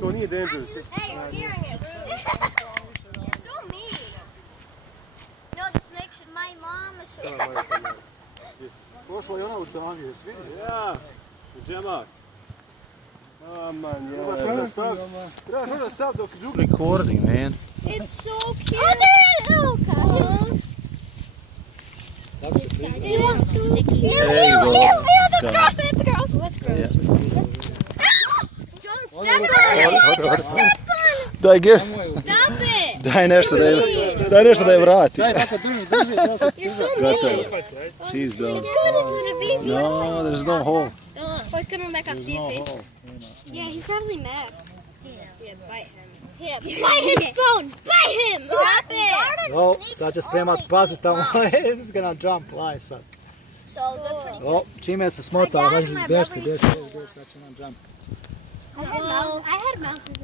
To nije dangerous. Hey, you're scaring it. You're so mean. No, the snake should my mom. Prošla je ona u čangi, jesi vidio? Ja, u džemak. Aman, ja. Trebaš možda stav dok zub. Recording, man. It's so cute. Oh, there it is. It was so cute. There you go. That's gross. That's gross. That's gross. Don't step on it. Daj ge. Stop it. Daj nešto da je vrati. Daj, tako drži. You're so Gotovo. mean. She's done. It's good as a baby. No, there's no hole. Oh, he's coming back up. See his face? Yeah, he's probably mad. Yeah, bite him. Yeah, bite his phone. Bite him. Stop it. O, sad će spremat pazu tamo. It's gonna jump, laj sad. So good. O, čime se smota, možeš bješti, sad će nam jump. I had mouses.